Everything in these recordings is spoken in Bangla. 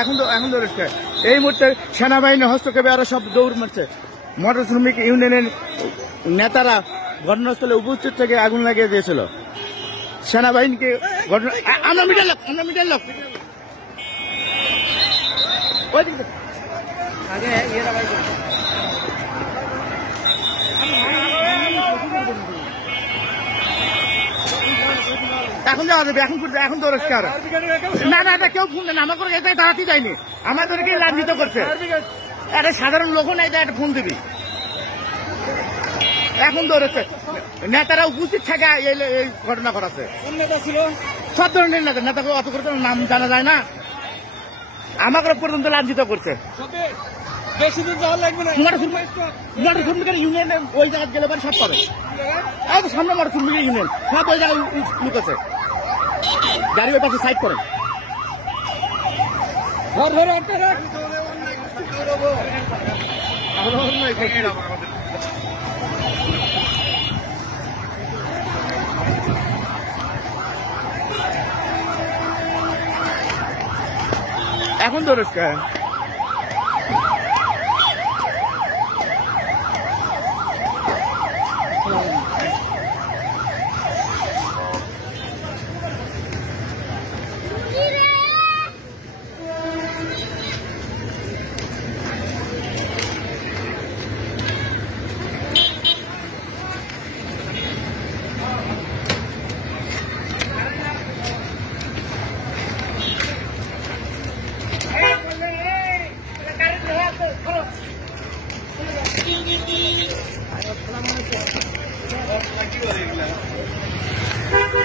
এখন তো এই মুহূর্তে সেনাবাহিনী হস্তক্ষেপে আরো সব দৌড় মারছে। মোটর শ্রমিক ইউনিয়নের নেতারা ঘটনাস্থলে উপস্থিত থেকে আগুন লাগিয়ে দিয়েছিল। সেনাবাহিনীকে আমরা মিটার লোক এখন যাওয়া যাবে, এখন দৌড়াচ্ছে না এটা কেউ ফোন দেন আমাকে এটা দাঁড়াতে যায়নি, আমাদেরকে লাঞ্ছিত করছে। একটা সাধারণ লোকও নাই একটা ফোন দিবি, এখন দৌড়াচ্ছে। নেতারা উপস্থিত থাকে এই ঘটনা ঘটাচ্ছে। সব ধরনের নেতাকে অত করে নাম জানা যায় না, আমাকে পর্যন্ত লাঞ্ছিত করছে। ইউনিয়নে ওই জায়গায় গেলে পরে সব পাবে, সামনে মোটর শ্রমিক ইউনিয়ন সব ওই জায়গায় লুক আছে। গাড়ি ওই পাশে সাইড করেন। এখন তো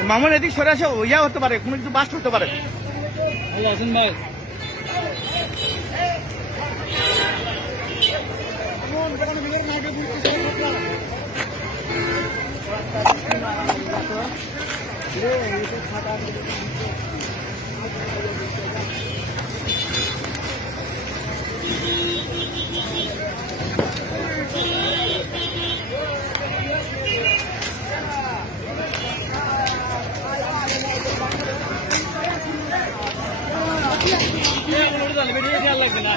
মামুন এদিক সরে আসে, ইয়া হতে পারে, কোনো কিছু বাস্ট হতে পারে। ভাই লাগবে না।